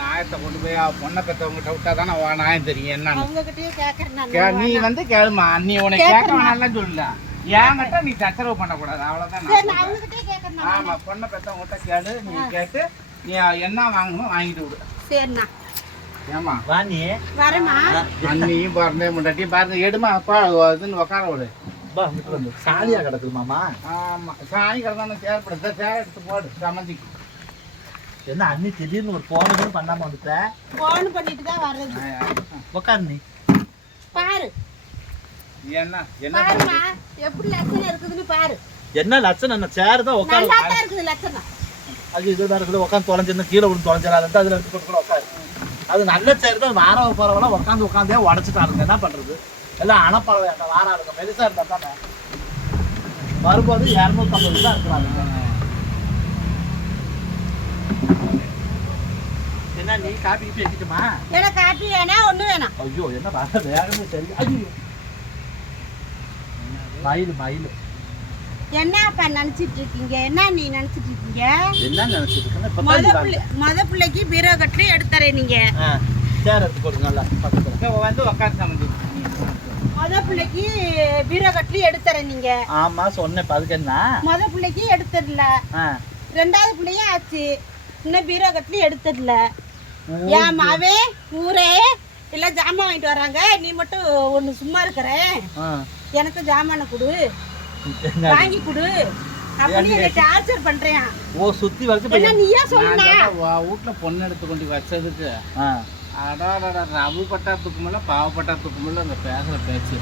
நாயத்தை கொண்டு போய் பொண்ணை பெற்றவங்ககிட்ட விட்டா தானே நாயம் தெரியும் என்ன. நீ வந்து கேளுமா, நீ உனக்கு கேட்க வேணாம்லாம் சொல்லல. என்கிட்ட நீ சச்சரவு பண்ணக்கூடாது, அவ்வளோதான். ஆமா, பொண்ணை பெற்றவங்ககிட்ட கேளு. நீ கேட்டு நீ என்ன வாங்கணுமோ வாங்கிட்டு விடு. சரிண்ணா. ஏமா வாணி வரமா அண்ணியும் பாருங்க முன்னாடி பாருங்க எடுமா அப்பா இதுன்னு உட்கார விடு. சாலியா கிடக்குது மாமா. ஆமா சாணி கிடந்தானு சேர்ப்படுத்த சேர எடுத்து போடு சமந்திக்கு. என்ன அண்ணி திடீர்னு ஒரு போனது பண்ணாம வந்துட்ட? போன் பண்ணிட்டு தான் வர்றது. உட்காரு நீ பாரு என்ன என்ன பாருமா எப்படி லட்சணம் இருக்குதுன்னு பாரு. என்ன லட்சணம்? என்ன சேர் தான் உட்காரு. நல்லா தான் இருக்குது லட்சணம். அது இதுதான் இருக்குது. உட்காந்து தொலைஞ்சிருந்தா கீழே விழுந்து தொலைஞ்சிடாது. அதுல எடுத்து கொடுக்கல உட்காரு. அது நல்ல சேர் தான். வார போறவெல்லாம் உட்காந்தே உடச்சிட்டாருங்க. என்ன பண்றது? எல்லாம் அணப்பட வேண்டாம். வாரம் இருக்கும் மெலிசா இருந்தா தானே. வரும்போது 250 தான் இருக்கிறாங்க. என்ன நீ காப்பி பேசிட்டுமா? எனக்கு காப்பி வேணாம், ஒண்ணு வேணாம். ஐயோ என்ன வர வேகமே சரி. ஐயோ மயில் என்னப்பா நினைச்சிட்டு இருக்கீங்க? என்ன நீ நினைச்சிட்டு இருக்கீங்க? என்ன நினைச்சிட்டு இருக்கீங்க? மொத பிள்ளைக்கு பீரோ கட்டி எடுத்துறேன். நீங்க சேர் எடுத்து போடுங்க. நல்லா பக்கத்துல வந்து உட்காந்து சமைச்சு மொத பிள்ளைக்கு பீரோ கட்டி எடுத்துறேன். நீங்க ஆமா சொன்னேன். அதுக்கு என்ன மொத பிள்ளைக்கு எடுத்துடல, ரெண்டாவது பிள்ளையும் ஆச்சு, இன்னும் பீரோ கட்டி எடுத்துடல. ஏன் மாவே ஊரே இல்ல ஜாமான் வாங்கிட்டு வராங்க, நீ மட்டும் ஒண்ணு சும்மா இருக்கிற. எனக்கு ஜாமான கொடு, வாங்கி கொடு அப்படின்னு டார்ச்சர் பண்றேன். ஓ சுத்தி வரைக்கும் நீயா சொல்லுங்க. வீட்டுல பொண்ணு எடுத்து கொண்டு வச்சதுக்கு ரவுப்பட்டாத்துக்குமில்ல பாவப்பட்டாத்துக்குமில்ல அந்த பேசுற பேச்சு.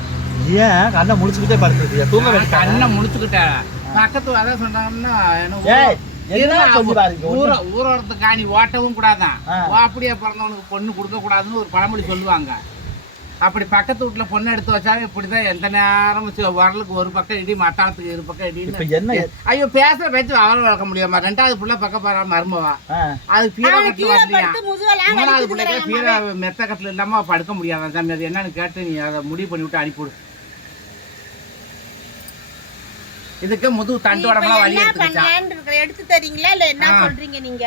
ஏன் கண்ணை முடிச்சுக்கிட்டே படுத்துருக்கியா? தூங்க கண்ணை முடிச்சுக்கிட்டேன். பக்கத்து அதான் சொன்னாங்கன்னா ஊரோரத்து காணி ஓட்டவும் கூடாதான். அப்படியே பிறந்தவனுக்கு பொண்ணு கொடுக்க கூடாதுன்னு ஒரு பழமொழி சொல்லுவாங்க. அப்படி பக்கத்து வீட்டுல பொண்ணு எடுத்து வச்சாவே இப்படிதான். எந்த நேரம் வரலுக்கு ஒரு பக்கம் இடி, மத்தாளத்துக்கு இரு பக்கம் இடி. என்ன ஐயோ பேசுற பேச்சு அவரை வளர்க்க முடியாமா? ரெண்டாவது புள்ள பக்கம் பாரு மருமவா. அது பீரா கட்டு வரலையா? மூணாவது பிள்ளைக்கு பீரா மெத்த கட்டுல இல்லாம படுக்க முடியாதான் சாமி. அது என்னன்னு கேட்டு நீ அதை முடிவு பண்ணி விட்டு அனுப்பிவிடு. இதுக்கு முதுகு தண்டு உடம்புல வலி எடுத்து தரீங்களா இல்ல என்ன சொல்றீங்க நீங்க?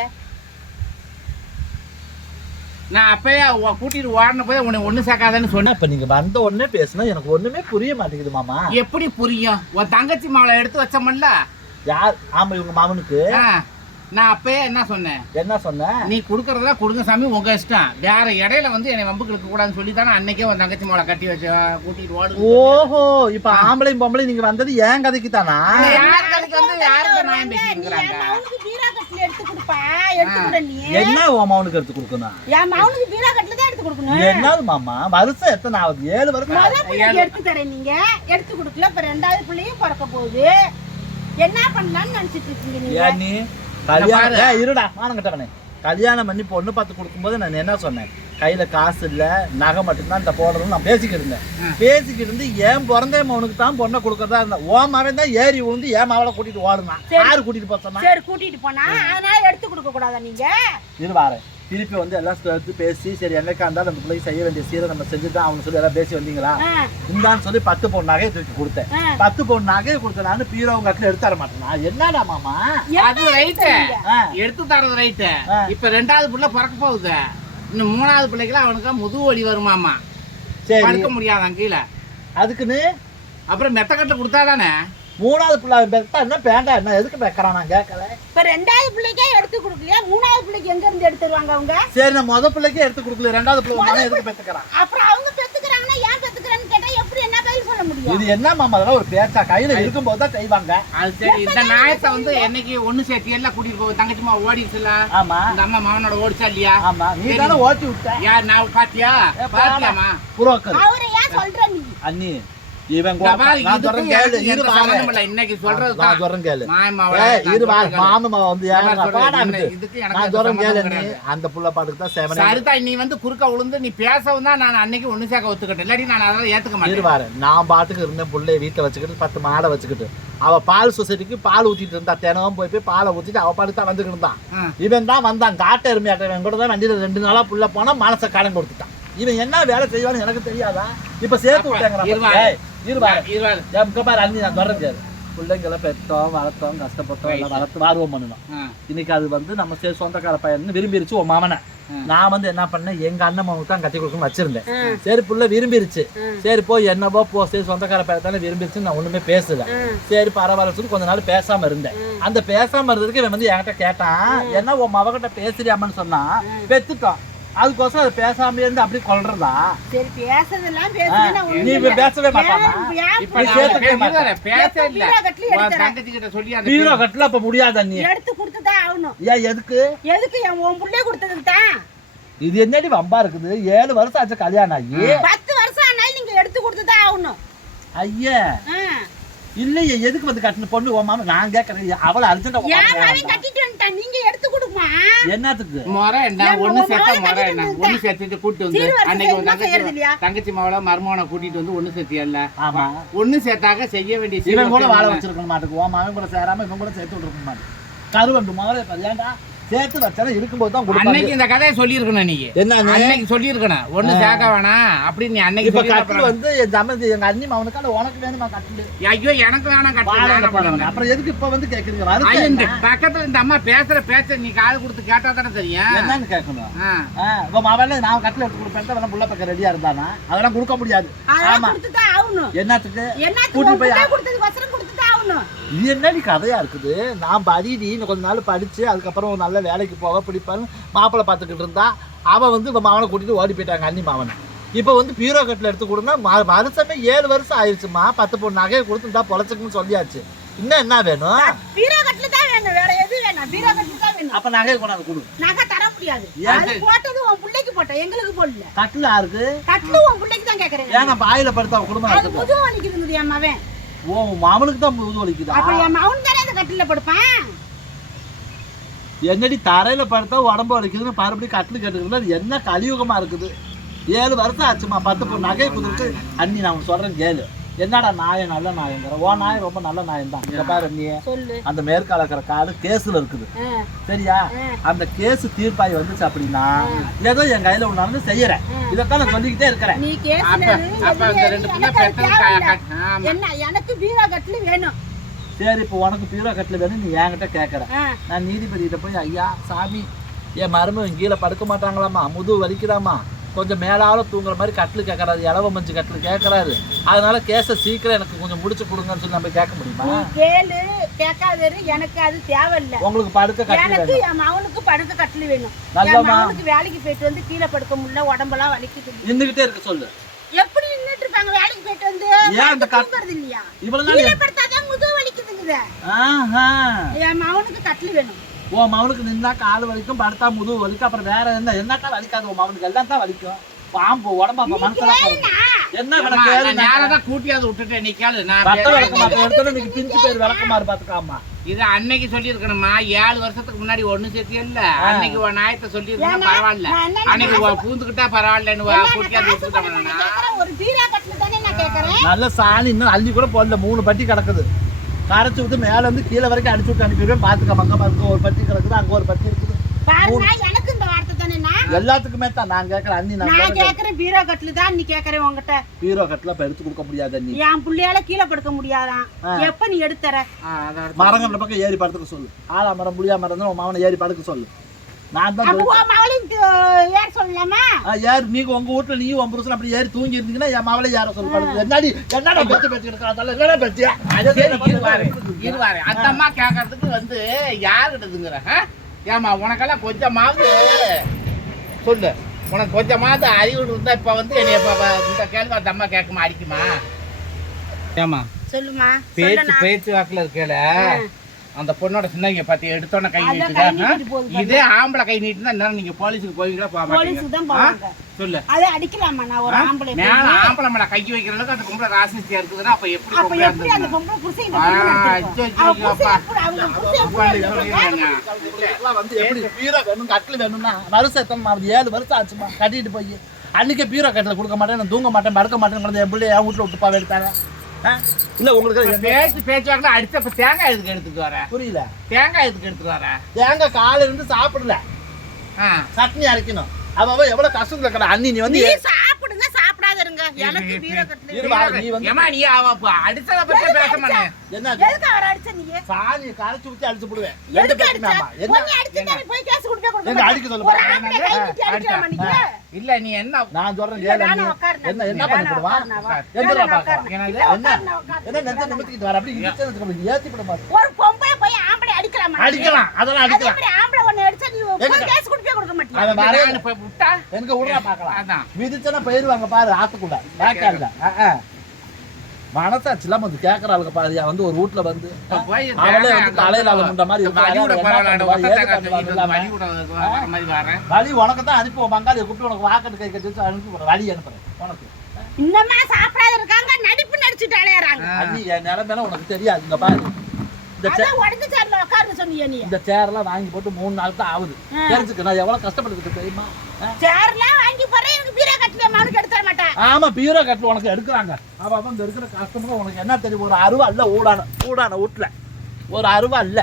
நான் அப்பயே கூட்டிட்டு ஓடின போய் உனக்கு ஒண்ணு சேர்க்காதன்னு சொன்னேன். இப்ப நீங்க வந்த உடனே பேசுனா எனக்கு ஒண்ணுமே புரிய மாட்டேங்குது மாமா. எப்படி புரியும்? உன் தங்கச்சி மாவளை எடுத்து வச்சோம்ல. யார்? ஆமா இவங்க மாமனுக்கு. நான் அப்பயே என்ன சொன்னேன்? என்ன சொன்னேன்? நீ குடுக்கறதா கொடுங்க சாமி, உங்க இஷ்டம். வேற இடையில வந்து என்னை வம்புக்கு இழுக்க கூடாதுன்னு சொல்லி தானே அன்னைக்கே உன் தங்கச்சி மாவளை கட்டி வச்சு கூட்டிட்டு ஓடு. ஓஹோ இப்ப ஆம்பளையும் பொம்பளையும் நீங்க வந்தது ஏன் கதைக்கு தானா? யார் கதைக்கு வந்து யாருக்கு நியாயம் பேசிக்கிறாங்க? என்ன உன் மவுனுக்கு எடுத்து கொடுக்கணும்? என் மவுனுக்கு பீரா கட்டுல தான் எடுத்து கொடுக்கணும். என்னது மாமா வருஷம் எத்தனை ஆகுது? 7 வருஷம் எடுத்து தரேன். நீங்க எடுத்து கொடுக்கல. இப்ப ரெண்டாவது பிள்ளையும் பிறக்க போகுது. என்ன பண்ணலாம்னு நினைச்சிட்டு இருக்கீங்க நீங்க? கல்யாணம் இருடா மானங்கட்டவனே. கல்யாணம் பண்ணி பொண்ணு பார்த்து கொடுக்கும்போது நான் என்ன சொன்னேன்? கையில காசு இல்ல, நகை மட்டும்தான் இந்த போடுறதுன்னு நான் பேசிக்கிட்டு இருந்து ஏன் பிறந்தே மவனுக்கு தான் பொண்ணை கொடுக்கறதா இருந்தேன். ஓ மவன் தான் ஏறி விழுந்து ஏன் மாவளை கூட்டிட்டு ஓடுனா. யாரு கூட்டிட்டு போனா? சரி கூட்டிட்டு போனா அதனால எடுத்து கொடுக்க கூடாதா நீங்க? இருவாரு திருப்பி வந்து எல்லாம் எடுத்து பேசி சரி என்னைக்கா இருந்தாலும் அந்த பிள்ளைக்கு செய்ய வேண்டிய சீரை நம்ம செஞ்சுதான் அவங்க சொல்லி எல்லாம் பேசி வந்தீங்களா இந்தான்னு சொல்லி 10 பவுன் நகையை தூக்கி கொடுத்தேன். 10 பவுன் நகையை கொடுத்த நான் பீரோ கட்டில எடுத்து தர மாட்டேன். என்னடா மாமா? அது ரைட்டு, எடுத்து தரது ரைட்டு. இப்ப ரெண்டாவது பிள்ளை பிறக்க போகுது. இன்னும் மூணாவது பிள்ளைக்கெல்லாம் அவனுக்கு முதுகு வலி வருமாமா. படுக்க முடியாதான் கீழே. அதுக்குன்னு அப்புறம் மெத்தக்கட்டில் கொடுத்தாதானே. மூணாவது பிள்ளை பெத்தா என்ன பேண்டா என்ன எதுக்கு வைக்கிறான்? நான் கேட்கல. இப்ப ரெண்டாவது பிள்ளைக்கே எடுத்து கொடுக்கலையா? மூணாவது பிள்ளைக்கு எங்க இருந்து எடுத்துருவாங்க அவங்க? சரி நான் முத பிள்ளைக்கே எடுத்து கொடுக்கல, ரெண்டாவது பிள்ளை எதுக்கு பெத்துக்கிறான்? அப்புறம் அவங்க பெத்துக்கிறாங்கன்னா ஏன் பெத்துக்கிறான்னு கேட்டா எப்படி என்ன பதில் சொல்ல முடியும்? இது என்ன மாமா அதெல்லாம் ஒரு பேச்சா? கையில இருக்கும் போது தான் செய்வாங்க. அது சரி இந்த நாயத்தை வந்து என்னைக்கு ஒண்ணு சேர்த்து எல்லாம் கூட்டிட்டு போய் தங்கச்சிமா ஓடிச்சுல. ஆமா இந்த அம்மா மாவனோட ஓடிச்சா இல்லையா? ஆமா நீ தானே ஓட்டி விட்ட. யார் நான் பாத்தியா? பாத்தியாமா புரோக்கர் அவரை ஏன் சொல்ற நீ? அண்ணி இவன் இன்னைக்கு சொல்றது நான் சொல்றேன் கேளு. மாமா வந்து அந்த புள்ள பாட்டுக்கு தான் சேவன். சரிதா நீ வந்து குறுக்க விழுந்து நீ பேசவும் தான் நான் அன்னைக்கு ஒண்ணு சேர்க்க ஒத்துக்கிட்டேன். இல்லாட்டி நான் அதெல்லாம் ஏத்துக்க மாட்டேன். நான் பாட்டுக்கு இருந்தேன் பிள்ளைய வீட்டுல வச்சுக்கிட்டு 10 மாடை வச்சுக்கிட்டு அவ பால் சொசைட்டிக்கு பால் ஊத்திட்டு இருந்தா. தினமும் போய் பாலை ஊத்திட்டு அவ பாட்டுக்கு தான் வந்துக்கிட்டு இருந்தான். இவன் தான் வந்தான் காட்டு எருமையாட்டம் கூட தான் வண்டியில 2 நாளா புள்ள போனா மனசை கடன் கொடுத்துட்டான். இவன் என்ன வேலை செய்வான்னு எனக்கு தெரியாதா? இப்ப சேர்த்து விட்டாங்க. பிள்ளைங்களை பெற்றோம் வளர்த்தோம் கஷ்டப்பட்டோம் எல்லாம் வளர்த்து வாருவம் பண்ணணும். இன்னைக்கு அது வந்து நம்ம சரி சொந்தக்கார பையன் விரும்பிருச்சு உன் மாமனை. நான் வந்து என்ன பண்ணேன், எங்க அண்ணன் மாமனுக்கு தான் கட்டி கொடுக்கணும்னு வச்சிருந்தேன். சரி புள்ள விரும்பிருச்சு, சரி போய் என்னவோ போ, சரி சொந்தக்கார பையன் தானே விரும்பிருச்சுன்னு நான் ஒண்ணுமே பேசல. சரி பரவாயில்ல சொல்லி கொஞ்ச நாள் பேசாம இருந்தேன். அந்த பேசாம இருந்ததுக்கு இவன் வந்து என்கிட்ட கேட்டான், என்ன உன் மவகிட்ட பேசுறியாமன்னு சொன்னா, பெத்துட்டோம். அதுக்கோசம் அது பேசாம இருந்து அப்படி கொள்றதா? சரி பேசுறதெல்லாம் பேசுறேன்னா நீ பேசவே மாட்டானா? இப்ப பீரோ கட்டல அப்ப முடியாத நீ எடுத்து கொடுத்துதான் ஆகணும். ஏன் எதுக்கு உன் புள்ளைய கொடுத்ததுக்கு தான். இது என்னடி வம்பா இருக்குது? 7 வருஷம் ஆச்சு கல்யாணம் ஆகி. 10 வருஷம் ஆனாலும் நீங்க எடுத்து கொடுத்துதான் ஆகணும். ஐயா இல்லையே, எதுக்கு வந்து கட்டின பொண்ணு உன் மாமா? நான் கேட்கறேன், அவளை அர்ஜென்டா கட்டிட்டு வந்துட்டா, நீங்க எடுத்து கொடுமா. என்னத்துக்கு முறை என்ன? ஒண்ணு சேர்த்துட்டு கூட்டிட்டு வந்து அன்னைக்கு தங்கச்சி மாவள மருமகனை கூட்டிட்டு வந்து ஒண்ணு சேர்த்தியல்ல? ஆமா, ஒண்ணு சேர்த்தாக செய்ய வேண்டிய இவன் கூட வாழ வச்சிருக்க மாட்டேங்குது. உன் மாவன் கூட சேராம இவன் கூட சேர்த்து விட்டுருக்க மாட்டேன். கருவண்டு முதல்ல ஏன்டா சேர்த்து வச்சாலும் இருக்கும்போது தான் கொடுப்பாங்க. அன்னைக்கு இந்த கதையை சொல்லியிருக்கணும். நீ என்ன அன்னைக்கு சொல்லியிருக்கணும், ஒண்ணு சேர்க்க வேணாம் அப்படின்னு. நீ அன்னைக்கு இப்ப கட்டில் வந்து என் ஜமதி எங்க அண்ணி அவனுக்கான உனக்கு வேணுமா கட்டில்? ஐயோ எனக்கு வேணாம் கட்டில். அப்புறம் எதுக்கு இப்ப வந்து கேக்குறீங்க? பக்கத்துல இந்த அம்மா பேச நீ காது கொடுத்து கேட்டா தானே தெரியும் என்னன்னு கேட்கணும். இப்ப மாவல்ல நான் கட்டில் எடுத்து கொடுப்பேன், புள்ள பக்கம் ரெடியா இருந்தானா அதெல்லாம் கொடுக்க முடியாது. ஆமா, என்னத்துக்கு கூட்டி போய் இது என்னடி கதையா இருக்குது? நான் படிடி இன்னும் கொஞ்ச நாள் படிச்சு அதுக்கப்புறம் நல்ல வேலைக்கு போக பிடிப்பான்னு மாப்பிள்ளை பார்த்துக்கிட்டு இருந்தா, அவன் வந்து இப்போ மாவனை கூட்டிட்டு ஓடி போயிட்டாங்க அண்ணி மாவனை. இப்போ வந்து பீரோ கட்டில் எடுத்து கொடுனா வருஷமே 7 வருஷம் ஆயிடுச்சுமா. 10 பொண்ணு நகையை கொடுத்துட்டா பொழைச்சுக்குன்னு சொல்லியாச்சு. இன்னும் என்ன வேணும்? பீரோ கட்டில் தான் வேணும், வேற எது வேணும்? பீரோ கட்டில் தான் வேணும். அப்ப நகையை கொண்டாந்து கொடு. நகை தர முடியாது. அது போட்டது உன் பிள்ளைக்கு போட்ட, எங்களுக்கு போடல. கட்டில் யாருக்கு? கட்டில் உன் பிள்ளைக்கு தான் கேக்குறேன். ஏன் நம்ம ஆயில படுத்தா குடும்பம் அது முதுகு வலிக்குதுங்குது என் மவன். ஓ மாமனுக்கு தான் முதுகு வலிக்குதா? அப்ப என் மவன் தானே அந்த கட்டில படுப்பான். என்னடி தரையில படுத்தா உடம்பு வலிக்குதுன்னு மறுபடியும் கட்டில் கேட்டுக்கிறது என்ன கலியுகமா இருக்குது? 7 வருஷம் ஆச்சுமா. 10 பொண்ணு நகையை கொடுத்துட்டு அண்ணி நான் சொல்றேன் கேளு. என்னடா நாயம் நல்ல நாயங்கிற? ஓ நாயம் ரொம்ப நல்ல நாயம் தான். இங்க பாரு நீ, அந்த மேற்கால இருக்கிற காடு கேஸ்ல இருக்குது சரியா? அந்த கேஸ் தீர்ப்பாய் வந்துச்சு அப்படின்னா ஏதோ என் கையில ஒண்ணு செய்யறேன். இதைத்தான் நான் சொல்லிக்கிட்டே இருக்கிறேன். எனக்கு பீரோ கட்டில் வேணும். சரி, இப்போ உனக்கு பீரோ கட்டில் வேணும், நீ என்கிட்ட கேட்கற. நான் நீதிபதி கிட்ட போய், ஐயா சாமி என் மருமகன் கீழே படுக்க மாட்டாங்களாமா, முதுகு வலிக்கிறாமா, கொஞ்சம் மேலால தூங்குற மாதிரி கட்டில் கேட்கறாரு, இலவ மஞ்சு கட்டில் கேட்கறாரு, அதனால கேஸை சீக்கிரம் எனக்கு கொஞ்சம் முடிச்சு கொடுங்கன்னு சொல்லி நம்ம கேட்க முடியுமா? கேளு, கேட்காதே. எனக்கு அது தேவையில்லை. உங்களுக்கு படுக்க கட்டில் எனக்கு என் மகனுக்கு படுக்க கட்டில் வேணும். மகனுக்கு வேலைக்கு போயிட்டு வந்து கீழே படுக்க முடியல, உடம்பெல்லாம் வலிக்குது. நின்னுகிட்டே இருக்க சொல்லு. எப்படி நின்னுட்டு இருப்பாங்க? வேலைக்கு போயிட்டு வந்து ஏன் அந்த கட்டுறது இல்லையா? கீழே படுத்தாதான் முதுகு வலிக்குதுங்குது. என் மகனுக்கு கட்டில் வேணும். உன் மவனுக்கு நின்னா கால் வலிக்கும், படுத்தா முதுகு வலிக்கும், அப்புறம் வேற என்னக்கா வலிக்காது? உன் மவனுக்கு எல்லாம் தான் வலிக்கும். பாம்பு உடம்பு மனசுலாம் என்ன கூட்டியாவது விட்டுட்டு நீ கேளு. பிஞ்சு பேர் விளக்கமாறு பாத்துக்காமா. இது அன்னைக்கு சொல்லி இருக்கணுமா? 7 வருஷத்துக்கு முன்னாடி ஒண்ணு சேர்த்தியா இல்ல? அன்னைக்கு உன் நாயத்தை சொல்லி இருக்கணும், பரவாயில்ல. அன்னைக்கு பூந்துக்கிட்டா பரவாயில்லன்னு கூட்டியாவது விட்டுட்டாங்க. ஒரு பீரோ கட்டில் தானே நான் கேக்குறேன். நல்ல சாணி இன்னும் அள்ளி கூட போடல, 3 பட்டி கிடக்குது. கரைச்சி விட்டு மேல இருந்து கீழே வரைக்கும் அடிச்சு விட்டு அனுப்பிடுவேன். பாத்துக்க மங்க பாத்துக்க, ஒரு பட்டி கிடக்குது, அங்க ஒரு பட்டி இருக்குது. எனக்கு இந்த வார்த்தை தானே எல்லாத்துக்குமே தான் நான் கேட்கறேன். அண்ணி நான் கேட்கறேன் பீரோ கட்டில் தான். நீ கேட்கறேன் உங்ககிட்ட பீரோ கட்டில இப்ப எடுத்து கொடுக்க முடியாது. நீ என் புள்ளையால கீழே படுக்க முடியாதான். எப்ப நீ எடுத்துற? மரங்கள்ல பக்கம் ஏறி படுத்துக்க சொல்லு. ஆலா மரம் முடியா மரம் தான் உன் மாவனை ஏறி படுக்க சொல்லு. நான் தான் ஏற சொல்லலாமா? யார் நீங்க உங்க வீட்டுல நீ உன் புருஷன் அப்படி ஏறி தூங்கி இருந்தீங்கன்னா என் மாவளை யார சொல்லு படுத்து. என்னடி என்னடா பேச்சு பேச்சு என்னடா பேச்சியா? இருவாரு அந்த அம்மா கேட்கறதுக்கு வந்து யாருக்கிட்டதுங்கிற? ஏமா உனக்கெல்லாம் கொஞ்சமாவது சொல்லு. உனக்கு கொஞ்சமாவது அறிவு இருந்தா இப்ப வந்து என்னைய இந்த கேள்வி அந்த அம்மா கேட்குமா, அடிக்குமா? ஏமா சொல்லுமா? பேச்சு வாக்குல இருக்கல அந்த பொண்ணோட சின்னங்க பாத்தி எடுத்தோன்னு கை நீட்டுங்க. இதே ஆம்பளை கை நீட்டுனா இன்னும் நீங்க போலீஸுக்கு போவீங்களா? போவாங்க. சொல்லு. அதை அடிக்கலாமா? நான் ஒரு ஆம்பளை மேல ஆம்பளை மேல கை வைக்கிற அளவுக்கு அந்த பொம்பளை ராசினியா இருக்குதுன்னா அப்ப எப்படி அந்த பொம்பளை புருஷன் வந்து எப்படி பீரோ வேணும் கட்டில் வேணும்னா வருஷம் எத்தனை 7 வருஷம் ஆச்சுமா கட்டிட்டு போய். அன்னைக்கே பீரோ கட்டில கொடுக்க மாட்டேன், நான் தூங்க மாட்டேன், படுக்க மாட்டேன். என் பிள்ளை என் வீட்டுல விட்டுப்பா எடுத்தாங்க. இல்ல உங்களுக்கு பேச்சு வாக்கில அடிச்சப்ப தேங்காய் எதுக்கு எடுத்துட்டு வர? புரியல. தேங்காய் எதுக்கு எடுத்துட்டு வர? தேங்காய் காலையில இருந்து சாப்பிடல, சட்னி அரைக்கணும். அவ எவ்வளவு கஷ்டம் இருக்கா? அண்ணி நீ வந்து சாப்பிடுங்க, சாப்பிடாத பாருங்க எனக்கு பீரோ கட்டல இரு வா, நீ வந்து ஏமா நீ அடிச்சத பத்தி பேச மாட்டேன். என்ன எதுக்கு அவரை அடிச்ச நீ சாணி கரைச்சு ஊத்தி அடிச்சு போடுவேன் எதுக்கு அடிச்ச பொண்ணு அடிச்சிட்டா நீ போய் கேஸ் குடுக்க எங்க கொடுக்க அடிக்க சொல்ல ஒரு ஆம்பளை கை நீட்டி அடிக்கலாமா நீங்க இல்ல நீ என்ன நான் சொல்றேன் இல்ல, கேளு நீ. வேணாம், உட்காருண்ணா. என்ன என்ன பண்ணி போடுவா எந்திரா வேணாம், பாக்கலாம் உட்காருண்ணா. என்னது? என்ன என்ன நெஞ்ச நிமித்திட்டு வர அப்படி இடிச்சதுக்கு ஏத்தி போட மாட்டேன் ஒரு பொம்பளை போய் ஆம்பளை அடிக்கலாமா அடிக்கலாம் அதெல்லாம் அதே அடிக்கலாம் மாதிரி ஆம்பளை ஒண்ணு அடிச்சா நீ போய் எங்க? கேஸ் கொடுக்க மாட்டியா அவன் வரே நான் இப்ப விட்டா எனக்கு ஊரா பார்க்கலாம் அதான் மிதிச்சனா போயிருவாங்க பாரு ஆத்துக்குள்ள பேக்கால மனசாச்சுலாம் வந்து கேக்குற ஆளுங்க பாரு வந்து ஒரு வீட்ல வந்து போய் அவளே வந்து தலையில முண்ட மாதிரி இருக்கு. வழி விட என்ன பரவாயில்ல பண்ணுவா, ஏது ஒத்த பண்ணுவா இல்லாம. வழி விட வர மாதிரி வரேன். வழி உனக்கு தான் அனுப்புவோம் பங்காளி கூப்பிட்டு உனக்கு வாக்கெட்டு கை கட்டி வச்சு அனுப்பி போறேன் வழி அனுப்புறேன் உனக்கு இன்னமா சாப்பிடாத இருக்காங்க நடிப்பு நடிச்சிட்டு அலையறாங்க அண்ணி என் நிலைமையில உனக்கு தெரியாது இந்த பாரு இந்த அதான் உடஞ்ச சேர்ல உட்கார்ந்து சொன்னீங்க நீ இந்த சேரெல்லாம் வாங்கி போட்டு 3 நாள் தான் ஆகுது தெரிஞ்சுக்க நான் எவ்வளவு கஷ்டப்பட்டு தெரியுமா சேர்லாம் வாங்கி போறேன் எனக்கு பீரோ கட்டல மாவுக்கு எடுத்து தர மாட்டேன் ஆமா பீரோ கட்டில் உனக்கு எடுக்கிறாங்க அவ இந்த இருக்கிற கஷ்டமும் உனக்கு என்ன தெரியும் ஒரு அருவா இல்ல ஊடான வீட்டுல ஒரு அருவா இல்ல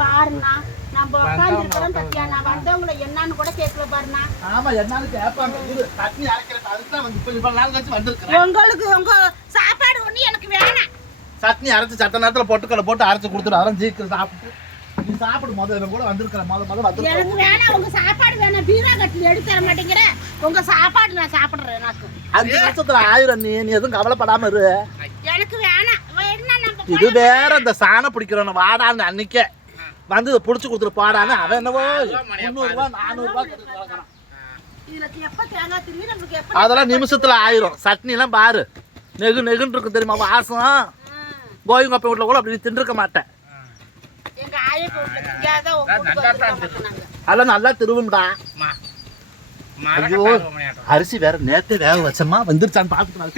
பாருண்ணா நம்ம உட்கார்ந்து இருக்கிறோம் பத்தியா நான் வந்தவங்கள என்னன்னு கூட கேட்கல பாருண்ணா ஆமா என்னன்னு கேட்பாங்க இது தண்ணி அரைக்கிறது அதுக்கு தான் வந்து இப்ப நாள் கழிச்சு வந்திருக்கிறேன் உங்களுக்கு உங்க சாப்பாடு ஒண்ணு எனக்கு வேணாம் சட்னி அரைச்சு சட்ட நேரத்துல பொட்டுக்கடலை போட்டு அரைச்சு கொடுத்துட்டு அதெல்லாம் ஜீக்கிரம் சாப்பிட்டு நீ சாப்பிடு முதல்ல கூட வந்திருக்கிறேன் முதல்ல வந்து எனக்கு வேணாம் உங்க சாப்பாடு வேணாம் பீரோ கட்டல எடுத்து தர மாட்டேங்கிற உங்க சாப்பாடு நான் சாப்பிடுறேன் எனக்கு 5 வருஷத்துல 1000 நீ எதுவும் கவலைப்படாம இரு எனக்கு வேணாம் என்ன நம்ம இது வேற இந்த சாணம் பிடிக்கிறவன வாடான்னு அன்னைக்கே வந்து இதை புடிச்சு கொடுத்துட்டு பாடான்னு அவன் என்னவோ 300 ரூபா 400 ரூபாய் கேட்டுக்கிறான். இதுல எப்ப தேங்காய் திரும்பி நம்மளுக்கு எப்ப அதெல்லாம் நிமிஷத்துல 1000 சட்னி எல்லாம் பாரு நெகுன்னு இருக்கும் தெரியுமா வாசம் கோயிங்க அப்ப வீட்டுல கூட அப்படி தின்றுக்க மாட்டேன் எங்க ஆயை வீட்டுல திங்காதான் உங்க அதெல்லாம் நல்லா திருவும்டா ஐயோ அரிசி வேற நேத்தே வேக வச்சமா வந்துருச்சான்னு பாத்துக்கலாம்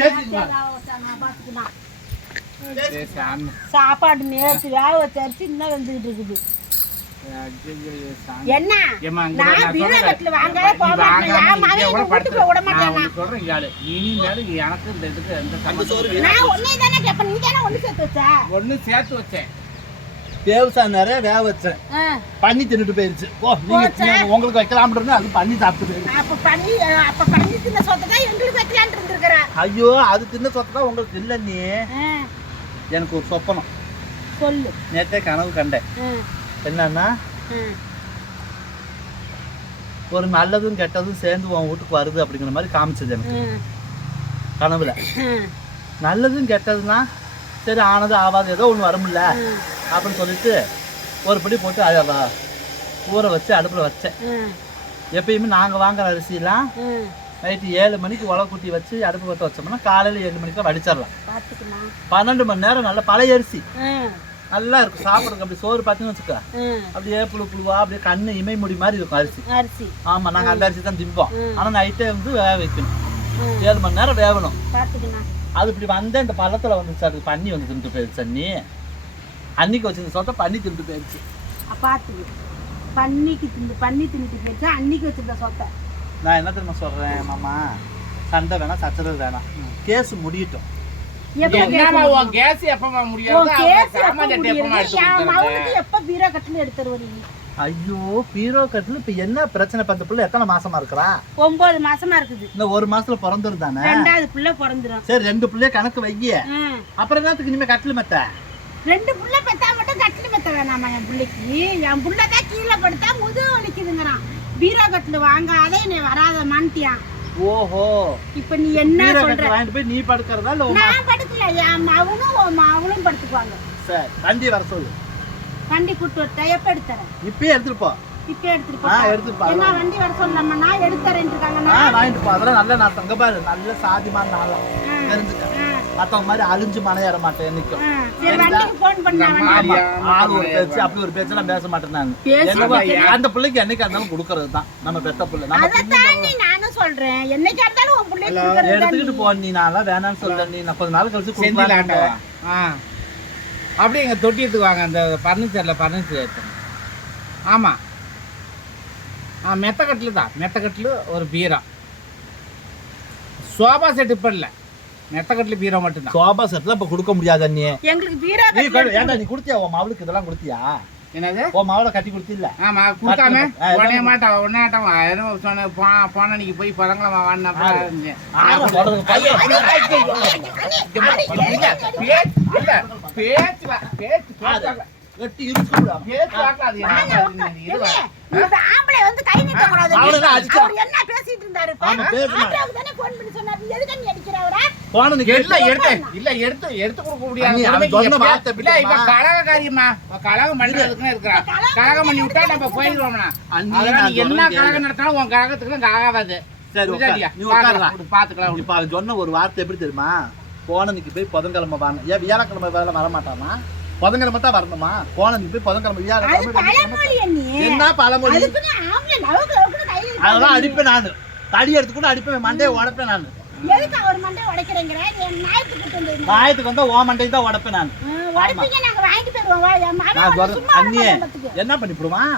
சாப்பாடு நேற்று வேக வச்ச அரிசி இன்னும் வந்துகிட்டு இருக்குது என்ன நான் பீரோ கட்டல வாங்கவே போக மாட்டேன் என் மகன் வீட்டுக்குள்ள விட மாட்டேன் சொல்றேன் இயாளு இனிமேல் எனக்கு இந்த இதுக்கு எந்த நான் ஒன்னே தானே கேட்பேன் நீ தானே ஒண்ணு சேர்த்து வச்ச ஒண்ணு சேர்த்து வச்சேன் தேவசா நிறைய வேக வச்சேன் பண்ணி தின்னுட்டு போயிருச்சு ஓ நீங்க உங்களுக்கு வைக்கலாம்னு அது பண்ணி சாப்பிட்டு போயிருச்சு அப்ப பண்ணி தின்ன சொத்தை தான் எங்களுக்கு வைக்கலான்னு இருந்திருக்கிறேன் ஐயோ அது தின்ன சொத்தை தான் உங்களுக்கு இல்லை நீ எனக்கு ஒரு சொப்பனம் சொல்லு நேற்றே கனவு கண்டேன் என்னன்னா ஒரு நல்லதும் கெட்டதும் சேர்ந்து உன் வீட்டுக்கு வருது அப்படிங்கிற மாதிரி காமிச்சது எனக்கு கனவுல நல்லதும் கெட்டதுன்னா சரி ஆனது ஆகாது ஏதோ ஒன்று வரும்ல அப்படின்னு சொல்லிட்டு ஒரு படி போட்டு அதை ஊற வச்சு அடுப்பில் வச்சேன் எப்பயுமே நாங்கள் வாங்குற அரிசிலாம் நைட்டு 7 மணிக்கு உலை குட்டி வச்சு அடுப்பு பற்ற வச்சோம்னா காலையில் 7 மணிக்கு வடிச்சிடலாம் 12 மணி நேரம் நல்ல பழைய அரிசி நல்லா இருக்கும் சாப்பிடுறதுக்கு அப்படி சோறு பார்த்தீங்கன்னு வச்சுக்க அப்படியே புழுவா அப்படியே கண்ணு இமை முடி மாதிரி இருக்கும் அரிசி ஆமா நாங்க அந்த அரிசி தான் திம்போம் ஆனா நைட்டே வந்து வேக வைக்கணும் 7 மணி நேரம் வேகணும் அது இப்படி வந்த இந்த பழத்துல வந்துச்சு அது பண்ணி வந்து தின்ட்டு போயிடுச்சு அண்ணி அன்னைக்கு வச்சிருந்த சொத்தை பண்ணி தின்ட்டு போயிடுச்சு பண்ணி தின்னுட்டு போயிடுச்சு அன்னைக்கு வச்சிருந்த சொத்தை நான் என்ன தெரியுமா சொல்றேன் மாமா சண்டை வேணாம் சச்சரவு வேணாம் கேஸ் முடியட்டும் ஐயோ பீரோ கட்டில் இப்ப என்ன பிரச்சனை பந்த புள்ள எத்தனை மாசமா இருக்கிறா 9 மாசமா இருக்குது இந்த 1 மாசத்துல பிறந்துருந்தானே 2வது புள்ள பிறந்துரும் சரி 2 புள்ளைய கணக்கு வைய அப்புறம் என்னத்துக்கு இனிமே கட்டில மெத்த 2 புள்ள பெத்தா மட்டும் கட்டில மெத்த வேணாமா என் பிள்ளைக்கு என் புள்ளதான் கீழே படுத்தா முதுகு வலிக்குதுங்கிறான் பீரோ கட்டில் வாங்காத என்னை வராத மாட்டியான் ஓஹோ இப்ப நீ என்ன சொல்ற வாங்கிட்டு போய் நீ படுக்கிறதா இல்ல நான் படுக்கல என் மகனும் படுத்துக்குவாங்க சரி வண்டி வர சொல்லு வண்டி கூட்டு வரட்டா எப்ப எடுத்துறேன் இப்பயே எடுத்துட்டு போ இப்ப எடுத்துட்டு போ என்ன வண்டி வர சொல்லலாமா நான் எடுத்துறேன் இருக்காங்க வாங்கிட்டு போ அதெல்லாம் நல்ல நான் தங்க பாரு நல்ல சாதிமான நாளா தெரிஞ்சுக்க மத்தவங்க மாதிரி அழிஞ்சு மனையேற மாட்டேன் நிக்கும் சரி வண்டிக்கு போன் பண்ணாங்க ஆள் ஒரு பேச்சு அப்படி ஒரு பேச்செல்லாம் பேச மாட்டேன் நான் அந்த பிள்ளைக்கு என்னைக்கு இருந்தாலும் கொடுக்கறது தான் நம்ம பெத்த பிள்ளை நம்ம நானும் சொல்றேன் என்னைக்கு இருந்தாலும் உன் பிள்ளைக்கு எடுத்துக்கிட்டு போ நீ நான் வேணாம்னு சொல்ல நீ நான் கொஞ்ச நாள் கழிச்சு கொடுக்கலாம் அப்படியே எங்கள் தொட்டியத்துக்கு வாங்க அந்த ஃபர்னிச்சர் எடுத்தோம் ஆமாம் மெத்தக்கட்டில் ஒரு பீரோ சோபா செட் இப்போ இல்லை மெத்தக்கட்டில் பீரோ மட்டும்தான் சோபா செட்லாம் இப்போ கொடுக்க முடியாது அண்ணி எங்களுக்கு பீரோ ஏன்டா நீ கொடுத்தியா உன் மவளுக்கு இதெல்லாம் கொடுத்தியா என்னது உன் மகளை கட்டி கொடுத்தில்ல ஆமா கொடுக்காம உடனே மாட்டான் ஒன்னாட்டம் சொன்ன போன அன்னைக்கு போய் பதங்களமா வாடினப்ப பேச்சு வெட்டி இருக்க ஆம்பளை வந்து கை நீட்ட கூடாது. அவளதான் அடிச்சா. அவர் என்ன பேசிட்டு இருந்தாரு? ஆமா, பேசுனா. ஆட்டோக்கு தானே ஃபோன் பண்ணி சொன்னாரு. நீ எதுக்கு நீ அடிக்கிறவரா? போனதுக்கு எடுத்து கொடுக்க முடியாது. அண்ணி, அவன் சொன்ன வார்த்தை இல்ல இப்ப பிடிக்குமா? கலகக்காரியம்மா கலகம் பண்றதுக்குன்னு இருக்கிறான். கலகம் பண்ணி விட்டா நம்ம போயிடுவோம்னா. அண்ணி, அதெல்லாம் நான் நீ என்ன சொல்றேன் கலகம் நடத்தாலும் உன் கலகத்துக்கு ஆகாது. சரி, புரியுதாடியா? நீ உட்காருடா. பாத்துக்கலாம். இப்ப அவன் சொன்ன ஒரு வார்த்தை எப்படி தெரியுமா? போனதுக்கு போய் புதன்கிழமை வரணும். ஏன் வியாழக்கிழமை வேலை வரமாட்டானா? புதன்கிழமை தான் வரணுமா? போனதுக்கு போய் புதன்கிழமை அது வியாழக்கிழமை பழமொழி அண்ணி. என்ன பழமொழி? அதுக்குன்னு ஆம்பளை லவுக்கு கை நீட்ட அதெல்லாம் அடிப்பேன் நானு. தடி எடுத்து கூட அடிப்பேன், மண்டையை உடைப்பேன் நானு. எதுக்கு அவர் மண்டை உடைக்கிறேங்கிற? என் நாயத்துக்கு கிட்ட வந்தது. ஆயத்துக்கு வந்தா ஓ மண்டையை தான் உடைப்பேன் நானு. உடைப்பீங்க, நாங்க வாங்கிட்டு போயிடுவோம். வா, என் மகன் நான் வந்து சொல்றேன், சும்மா அண்ணியே பண்றதுக்கு. என்ன பண்ணிவிடுவான்?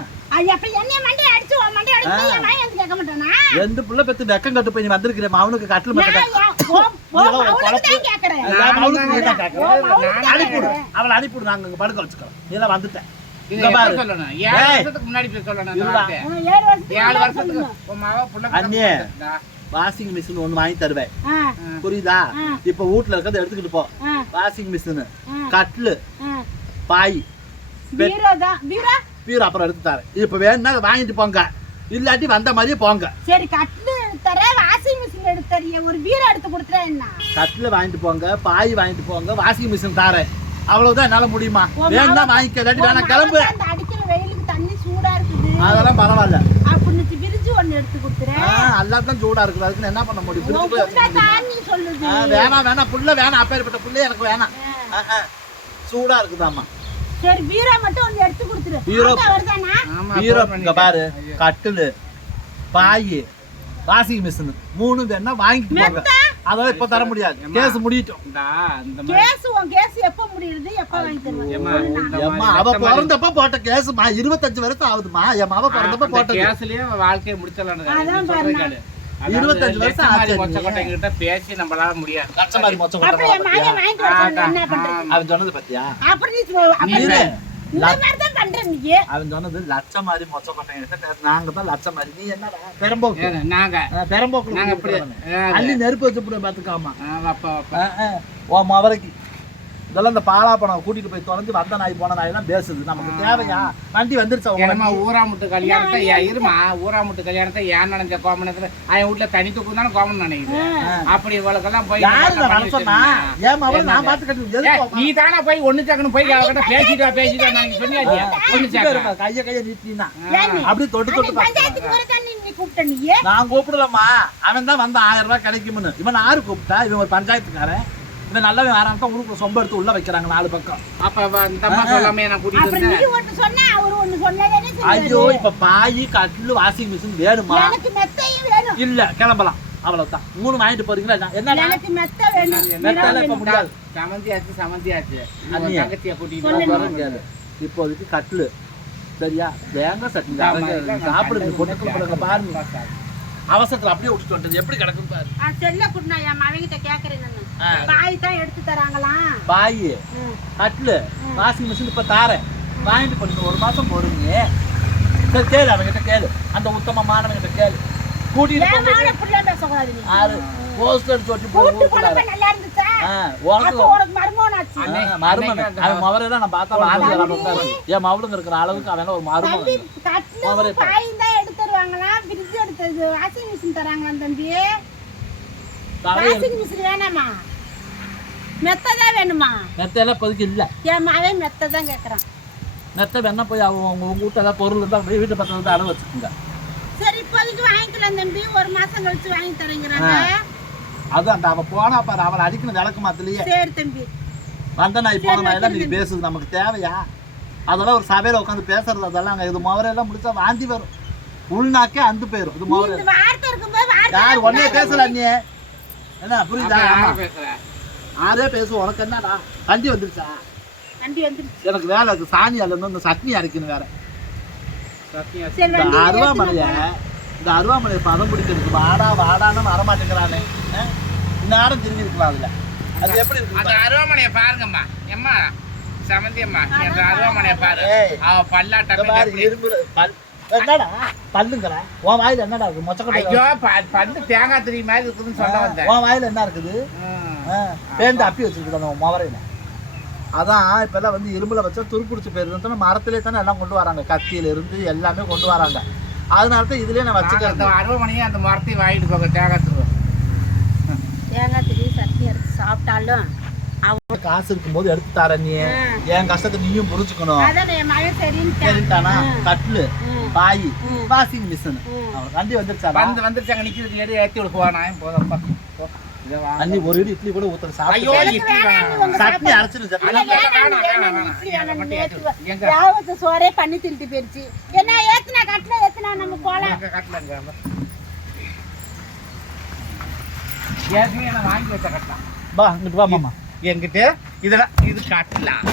அப்ப என்னைய மண்டையை அடிச்சு உன் மண்டையை அடிச்சு என் மகன் வந்து கேட்க மாட்டானா? எந்த புள்ள பெத்து வெக்கம் கட்டு போய் நீ வந்திருக்கிறேன் அவனுக்கு கட்டில் நான் மட்டும் அவனுக்கு தான் கேட்கறேன். அனுப்பிவிடு, அவளை அனுப்பிவிடு, நாங்க இங்க படுக்க வச்சுக்கிறோம். நீ எல்லாம் வந்துட்டேன். இது இங்க எப்ப பாரு. சொல்லணும்? 7 வருஷத்துக்கு முன்னாடி போய் சொல்லணும் அந்த இதுதான். வார்த்தையை. 7 வருஷத்துக்கு 7 முன்னாடி வருஷத்துக்கு சொல்லணும். உன் மகன் புள்ள அண்ணியே. பிறந்தா. வாஷிங் மிஷின் ஒண்ணு வாங்கி தருவேன், ஆ, புரியுதா? ஆ. இப்ப வீட்டுல இருக்கிறத எடுத்துக்கிட்டு போ. ஆ, வாஷிங் மிஷின், ஆ, கட்லு, ஆ. பாய், பீரோ தான். பீரோ? பீரோ அப்புறம் எடுத்து தரேன். இப்ப வேணும்னா வாங்கிட்டு போங்க, இல்லாட்டி வந்த மாதிரியே போங்க. சரி, கட்டில் தர, வாஷிங் மிஷின் எடுத்து தரிய, ஒரு பீரோ எடுத்து கொடுத்துறேன். என்ன கட்ல வாங்கிட்டு போங்க, பாய் வாங்கிட்டு போங்க, வாஷிங் மிஷின் தரேன். அவ்வளவுதான் என்னால முடியுமா? வேணும்னா வாங்கிக்க, இல்லாட்டி வேணா கிளம்பு. அந்த அடிக்கிற வெயிலுக்கு தண்ணி சூடா இருக்குது அதெல்லாம் பரவாயில்ல. அப்படின்னு பிரிஞ்சு ஒண்ணு எடுத்து கொடுத்துறேன். எல்லாத்தான் சூடா இருக்குது, அதுக்கு என்ன பண்ண முடியும்? உன் பிரிச்சுக்குள்ள புள்ள தான் நீ சொல்லுது. வேணாம் புள்ள வேணாம், அப்பேற்பட்ட புள்ள எனக்கு வேணாம். சூடா இருக்குதாமா. சரி, பீரோ மட்டும் ஒண்ணு எடுத்து கொடுத்துரு. பீரோ. ஆட்டோ வருதானா? ஆமா, பீரோ phone இங்க பாரு, கட்டிலு, பாய், வாஷிங் மிஷின் 3 வேணா வாங்கிட்டு போங்க. மெத்த? அதெல்லாம் இப்ப தர முடியாது, கேஸ் முடியட்டும். இந்தா, இந்த மாதிரி உன் கேஸ் எப்ப முடியுது? எப்ப வாங்கி தருவாங்க? ஏம்மா, இந்த ஏம்மா, மாதிரி அவ மெத்த மாதிரி பிறந்தப்ப போட்ட கேஸ்மா 25 வருஷம் ஆகுதுமா. என் அவ பிறந்தப்ப அந்த போட்டது கேஸ்லயே வாழ்க்கையை முடிச்சிடலாம். அதான் பாருண்ணா. 25 வருஷம் ஆச்சு. மொச்சக்கொட்டைங்கிட்ட பேசி நம்மளால முடியாது. லட்சமாரி மொச்சம் அப்புறம் என் மகன் வாங்கிட்டு வர சொன்னா என்ன பண்றது? அவன் சொன்னது பத்தியா? அப்புறம் நீ அப்புறம் இரு. இந்த மாதிரி தான் பண்ற நீ. அவன் சொன்னது லட்சமாரி மொச்சம் கொட்டைங்க. நாங்க தான் லட்சமாரி. நீ என்னடா பெரம்போக்கு? ஏங்க, நாங்க பெரம்போக்கு நாங்க எப்படி அள்ளி நெருப்பு வச்சு போட பாத்துக்காமா. அப்பா அப்பா ஓ மவரைக்கு இதெல்லாம் இந்த பாலாப்பணம் கூட்டிட்டு போய் தொலைஞ்சு வந்த நாய் போன நாய் எல்லாம் பேசுது. நமக்கு தேவையா? வண்டி வந்துருச்சா என்னமா உங்களுக்கு? ஊராமுட்டு கல்யாணத்தை இருமா ஊராமுட்டு கல்யாணத்தை ஏன் நினைச்ச கோமணத்துல அவன் வீட்டுல தனி தூக்கு தானே கோமன் நினைக்குது. அப்படி இவளுக்கெல்லாம் போய் யாரு நான் சொன்னா? ஏன் மவளை நான் பாத்துக்கிட்டு நீ தானே போய் ஒண்ணு சக்கணும் போய் அவகிட்ட பேசிட்டா நீங்க சொன்னியா ஒண்ணு சக்கணும் கைய நீட்டினா ஏன் அப்படி தொட்டு தொட்டு பஞ்சாயத்துக்கு வர தண்ணி நீ கூப்பிட்ட நீ. நான் கூப்பிடலம்மா. அவன் தான் வந்து 1000 ரூபாய் கிடைக்கும்னு. இவன் யாரு கூப்பிட்டா? இவன் ஒரு பஞ்சாயத்துக்காரன். இவன் நல்லவன் ஆரம்பித்தா உனக்கு சொம்ப எடுத்து உள்ள வைக்கிறாங்க 4 பக்கம். அப்ப இந்த அம்மா சொல்லாம நான் கூட்டிட்டு அப்புறம் நீ வந்தேன். ஒண்ணு சொன்னா அவரு ஒண்ணு சொன்னதானே செஞ்சாரு. ஐயோ, இப்ப பாய், கட்டிலு, வாஷிங் மிஷின் வேணுமா? எனக்கு மெத்தையும் வேணும். இல்ல, கிளம்பலாம். அவ்வளவுதான். 3 வாங்கிட்டு போறீங்களா? என்ன எனக்கு மெத்த வேணும். மெத்தால இப்ப முடியாது. சமந்தியாச்சு அண்ணியே. தங்கச்சியை கூட்டிட்டு சொல்லுங்க. வந்தேன். கேளு. இப்போதைக்கு கட்டிலு சரியா? தேங்காய் சட்னி சாப்பிடுங்க. பொட்டுக்குள்ள பாருங்க. அவசரத்துல அப்படியே விட்டுட்டு வந்துட்டு எப்படி கிடக்கும் பாரு. செல்ல குடுனா என் மகன்கிட்ட கேக்குறேன் நானு. ஆ. பாய் தான் எடுத்து தராங்களாம். பாய், கட்டிலு, வாஷிங் மிஷின் இப்ப தாரேன். வாங்கிட்டு போறீங்க, 1 மாசம் போடுங்க. சரி கேளு, அவன்கிட்ட கேளு. அந்த உத்தமமானவங்கிட்ட கேளு. கூட்டிட்டு ஏன் போங்க. மகனை புள்ள பேசக்கூடாது நீ. ஆறு போஸ்டர் தொட்டி கூட்டு போனப்ப நல்லா இருந்துச்சா? உனக்கு அப்ப உனக்கு மருமகனாச்சு. மருமகன். அவன் மவரெல்லாம் நான் பார்த்தா வாந்தி வராம உட்காரு. என் மவளுங்க இருக்கிற அளவுக்கு அவன் ஒரு தம்பி, மருமகன். கட்டிலும் பாயும் தான் எடுத்து தருவாங்களாம். ஃப்ரிட்ஜ் எடுத்தது வாஷிங் மிஷின் தராங்களாம் தம்பி. வாஷிங் மிஷின் வேணாமா? மெத்த தான் வேணுமா? மெத்தையெல்லாம் இப்போதைக்கு இல்ல. என் மகன் மெத்த தான் கேக்குறான். மெத்தை வேணா போய் உங்க வீட்டுல ஏதாவது பொருள் இருந்தா அப்படியே வீட்டு பக்கத்துல வந்து அளவு வச்சுக்கோங்க. சரி, இப்போதைக்கு வாங்கிக்கலாம் தம்பி. 1 மாசம் கழிச்சு வாங்கி தரேங்கிறாங்க. அது அந்த அவ போனா பாரு, அவளை அடிக்கணும் விளக்கு மாத்திலேயே. சரி தம்பி. வந்த நாய் போன நாய் எல்லாம் நீங்க பேசுது நமக்கு தேவையா? அதெல்லாம் ஒரு சபையில உட்காந்து பேசுறது. அதெல்லாம் அங்க இது முவரையெல்லாம் முடிச்சா வாந்தி வரும். உள்நாக்கே அந்து போயிரும். இது முவரை இந்த வார்த்தை இருக்கும்போது வார்த்தை யார் ஒன்னே பேசல நீ என்ன புரியுதா? யார் பேசுற? ஆரே பேசுவோம். உனக்கு என்னடா வண்டி வந்துருச்சா? வண்டி வந்துருச்சு. எனக்கு வேலை இருக்கு. சாணி அல்ல இந்த சட்னி அரைக்கணும் வேற. சத்தியா சரி, இந்த வண்டி அருவாமனைய பதம் பிடிக்கிறதுக்கு வாடான்னு வரமாட்டேங்கிறானே. இந்நேரம் திரும்பி இருக்கலாம் அதுல. அது எப்படி அந்த இருக்கு? அருவாமனையை பாருங்கம்மா. எம்மா சமந்தியம்மா என்ற அருவாமனையை பாரு ஏய். அவ இங்க பல்லாட்டம் பாரு, இரும்புல என்னடா பல்லுங்கிற உன் வாயில என்னடா இருக்கு மொச்சக்கொட்டை ஐயோ பல்லு தேங்காய் திரி மாதிரி இருக்குதுன்னு சொல்ல வந்தேன் உன் வாயில என்ன இருக்குது பேருந்து அப்பி வச்சிருக்குது அந்த மவரையில அதான் இப்பெல்லாம் வந்து இரும்புல வச்சா துருப்பிடிச்சு போயிருந்தோம் மரத்திலே தானே எல்லாம் கொண்டு வராங்க கத்தியில இருந்து எல்லாமே கொண்டு வராங்க அதனால தான் இதுலயே நான் வச்சுக்கிறேன் அருவாமனையும் அந்த மரத்தையும் வாங்கிட்டு போக தேங்காய் திரு தேங்காய் திரி சட்னி எடுத்து சாப்பிட்டாலும் காசு இருக்கும்போது எடுத்து தர நீ என் கஷ்டத்தை நீயும் புரிஞ்சுக்கணும் அதான் என் மகன் சரின்னு சரிட்டானா கட்லு பாய் வாஷிங் மிஷின் வண்டி வந்துருச்சா வந்துருச்சாங்க நிக்கிறது ஏற்றி விடுவா நான் போதப்பா அண்ணி ஒரு இடி இட்லி கூட ஊத்துற ஐயோ சாப்பிட்டு இட்லி வேணாம். சட்னி அரைச்சிட்டு யாவத்து சோறே பண்ணி தின்ட்டு போயிருச்சு என்ன ஏத்துனா கட்டில ஏத்துனா நம்ம போலாம் ஏற்கனவே நான் வாங்கி வச்ச கட்டலாம் வா இங்கிட்டு வா மாமா என்கிட்ட இதெல்லாம் இது கட்டலாம்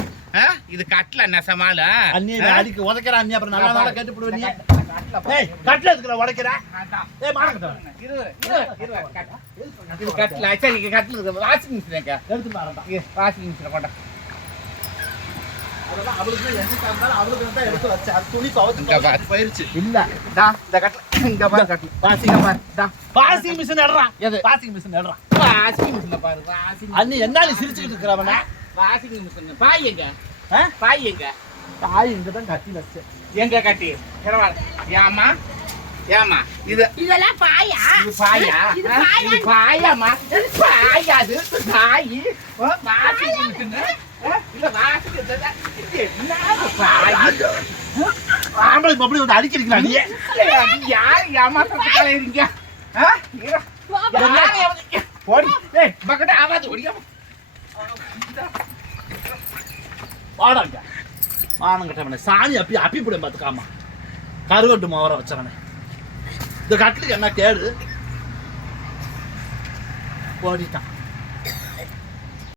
இது கட்டல நெசமால அண்ணி அடிக்க உதைக்கிற அண்ணி அப்புறம் நல்லா நல்லா கேட்டு போடுவ நீ ஏய் கட்ல எதுக்குற உடைக்கிற ஏய் மானங்கட்ட இது கட்டல சரி கட்டல வாஷிங் மிஷின் எடுத்து பாருடா வாஷிங் மிஷின் கொண்டா அதெல்லாம் அவளுக்கு என்ன சாப்பிட்டாலும் அவளுக்கு தான் எடுத்து வச்ச அது துணி இங்க பாரு. துவைச்சு போயிருச்சு இல்ல டா இந்த கட்டல இங்க பாரு கட்டல வாஷிங் பாரு டா வாஷிங் மிஷின் எடுறா எது? வாஷிங் மிஷின் எடுறா வாஷிங் மிஷின்ல பாரு வாஷிங் அண்ணி என்ன நீ சிரிச்சுக்கிட்டு இருக்கறவன வாஷிங் மிஷின் பாய் எங்க ஆ பாய் எங்க தாய் இங்க தான் கட்டி வச்ச எங்க கட்டி பரவாயில்ல ஏமா ஏமா இது இதெல்லாம் பாயா இது பாயா இது ஆ? பாயா? இது பாயாமா இது பாயா இது பாய் வாஷிங் மிஷின் இல்ல வாஷிங் மிஷின் இது என்ன பாய் ஆம்பளை பப்படி வந்து அடிக்கிறீங்களா நீ யார் ஏமாத்துறதுக்காக இருக்கீங்க ஓடி ஏய் பக்கத்து ஆவாது ஓடியா வாடாங்க வானங்கட்டவனே சாணி அப்பி அப்பி போட பாத்துக்காமா கருவட்டு மவர வச்சவனே இந்த கட்டிலுக்கு என்ன கேடு ஓடிட்டான்